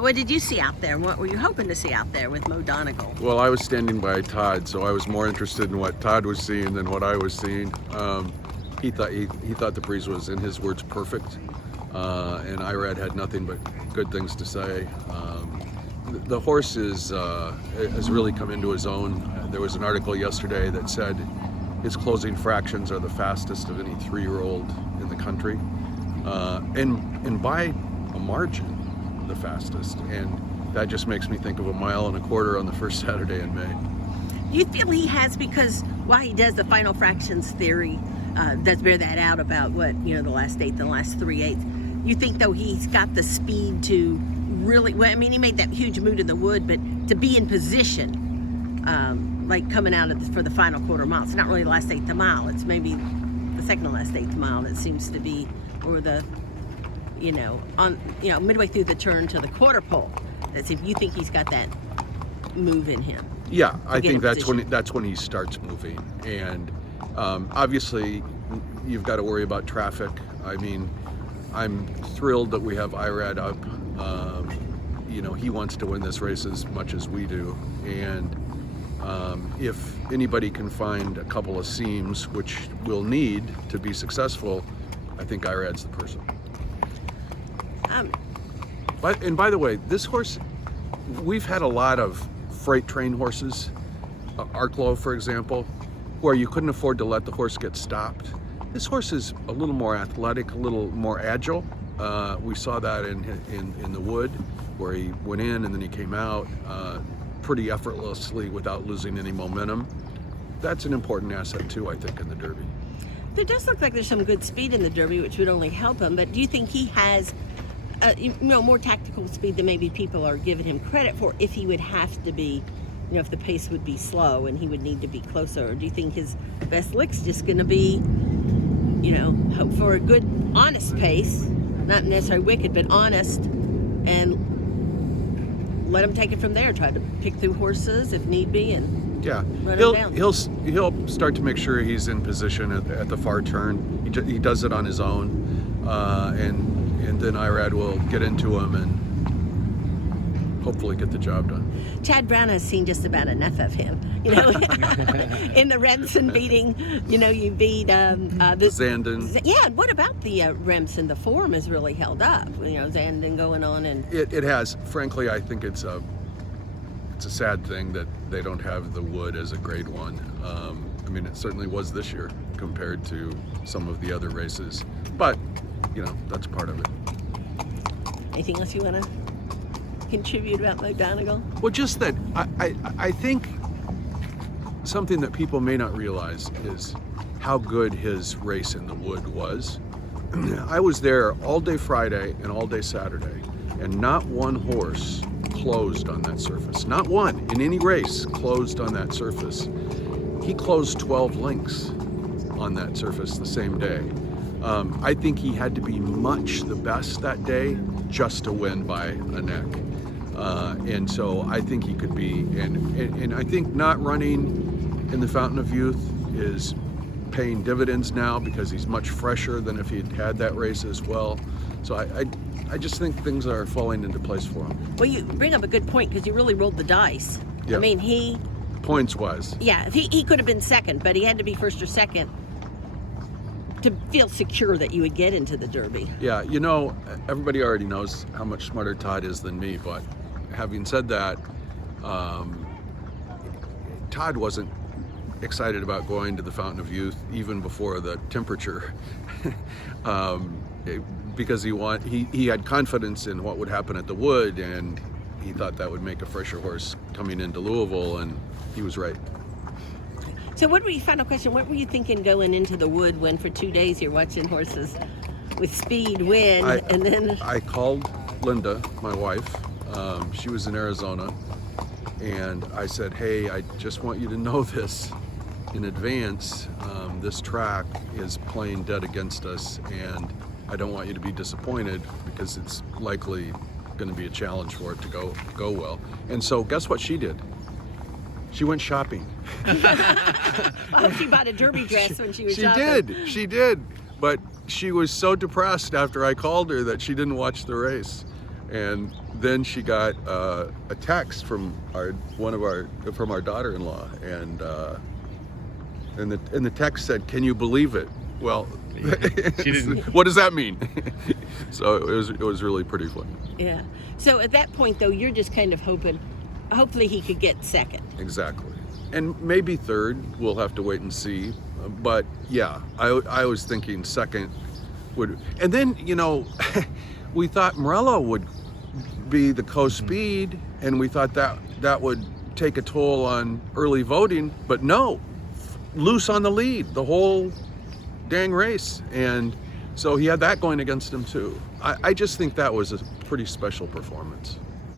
What did you see out there? What were you hoping to see out there with Mo Donegal? Well, I was standing by Todd, so I was more interested in what Todd was seeing than what I was seeing. He thought the breeze was, in his words, perfect, and Irad had nothing but good things to say. The horse has really come into his own. There was an article yesterday that said his closing fractions are the fastest of any 3-year-old in the country, and by a margin, the fastest. And that just makes me think of 1.25 miles on the first Saturday in May. Do you feel he has, because while he does the final fractions theory, does bear that out about what, the last eighth and the last 3/8, you think though he's got the speed to really, well, I mean, he made that huge move in the wood, but to be in position, like coming out for the final quarter mile, it's not really the last eighth of a mile, it's maybe the second to last eighth mile that seems to be, or the, midway through the turn to the quarter pole. That's if you think he's got that move in him. Yeah, I think that's when he starts moving, and obviously you've got to worry about traffic. I mean, I'm thrilled that we have Irad up. He wants to win this race as much as we do, and if anybody can find a couple of seams, which we'll need to be successful, I think Irad's the person. And by the way, this horse, we've had a lot of freight train horses, Arklow, for example, where you couldn't afford to let the horse get stopped. This horse is a little more athletic, a little more agile. We saw that in the wood, where he went in and then he came out pretty effortlessly without losing any momentum. That's an important asset too, I think, in the Derby. There does look like there's some good speed in the Derby, which would only help him, but do you think he has more tactical speed than maybe people are giving him credit for, if he would have to be, if the pace would be slow and he would need to be closer? Or do you think his best lick's just going to be, hope for a good, honest pace, not necessarily wicked, but honest, and let him take it from there, try to pick through horses if need be, and run him down? He'll start to make sure he's in position at the far turn. He does it on his own, and then Irad will get into him and hopefully get the job done. Chad Brown has seen just about enough of him. In the Remsen beating, you beat the Zandon. Yeah, what about the Remsen? The form has really held up. Zandon going on, and it has. Frankly, I think it's a sad thing that they don't have the wood as a grade 1. I mean, it certainly was this year compared to some of the other races, but that's part of it. Anything else you want to contribute about Mo Donegal? Well, just that I think something that people may not realize is how good his race in the wood was. I was there all day Friday and all day Saturday, and not one horse closed on that surface. Not one in any race closed on that surface. He closed 12 lengths on that surface the same day. I think he had to be much the best that day just to win by a neck. And so I think he could be, and I think not running in the Fountain of Youth is paying dividends now, because he's much fresher than if he'd had that race as well. So I just think things are falling into place for him. Well, you bring up a good point, because you really rolled the dice. Yep. I mean, points-wise. Yeah, he could have been second, but he had to be first or second to feel secure that you would get into the Derby. Yeah, everybody already knows how much smarter Todd is than me, but having said that, Todd wasn't excited about going to the Fountain of Youth even before the temperature, because he had confidence in what would happen at the Wood, and he thought that would make a fresher horse coming into Louisville, and he was right. So final question, what were you thinking going into the Wood when for 2 days you're watching horses with speed win, and then... I called Linda, my wife. She was in Arizona, and I said, hey, I just want you to know this in advance. This track is playing dead against us, and I don't want you to be disappointed, because it's likely going to be a challenge for it to go well. And so guess what she did? She went shopping. I hope she bought a Derby dress when she was shopping. She did. But she was so depressed after I called her that she didn't watch the race. And then she got a text from our daughter-in-law, and the text said, "Can you believe it?" Well, She didn't. what does that mean? So it was really pretty funny. Yeah. So at that point, though, you're just kind of hopefully he could get second. Exactly, and maybe third. We'll have to wait and see. But yeah, I was thinking second would, and then we thought Morello would be the co-speed, and we thought that would take a toll on early voting, but no, loose on the lead the whole dang race, and so he had that going against him too. I just think that was a pretty special performance.